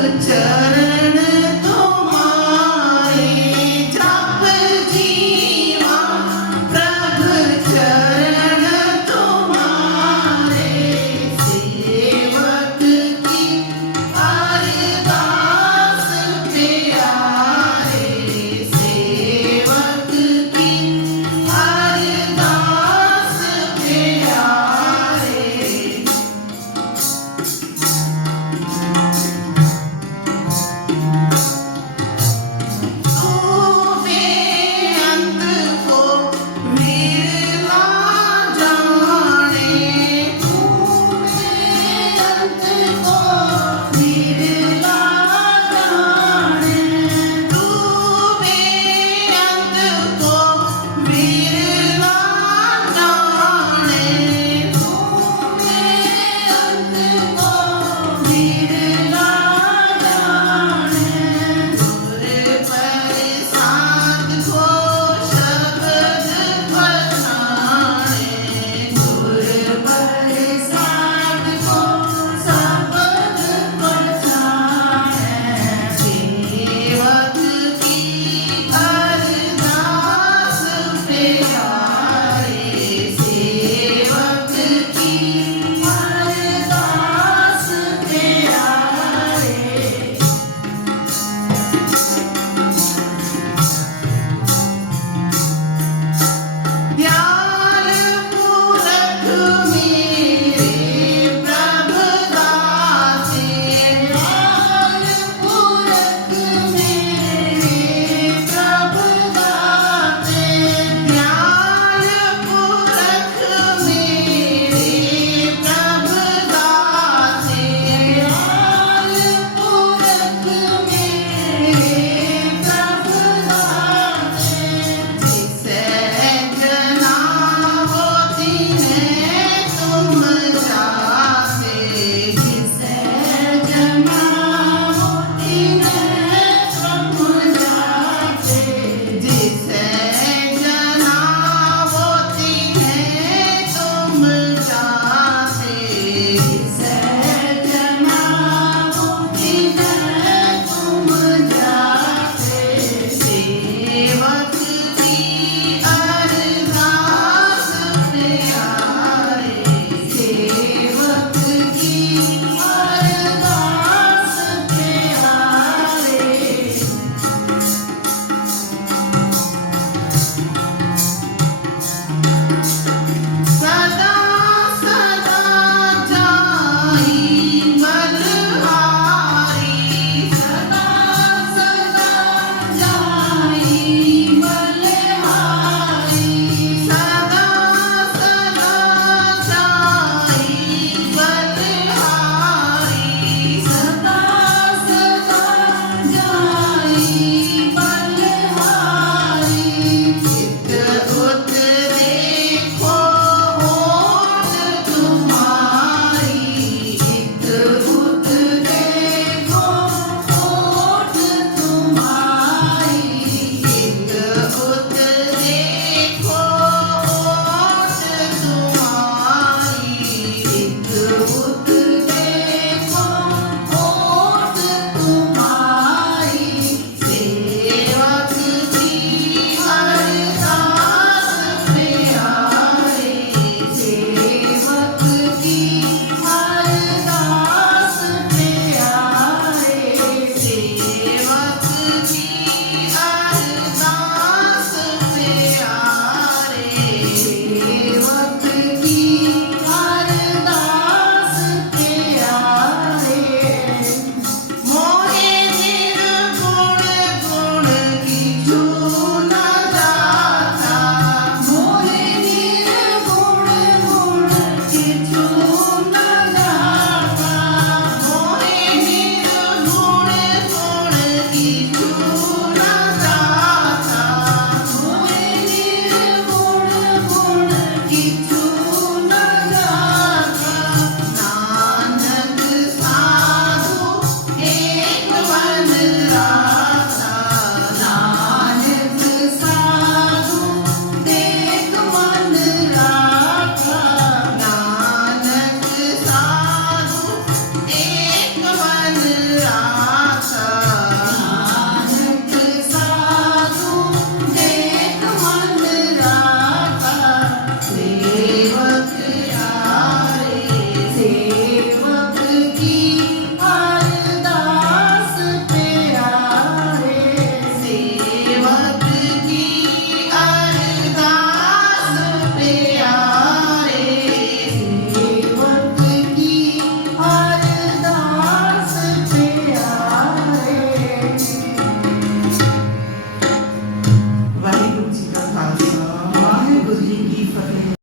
the turn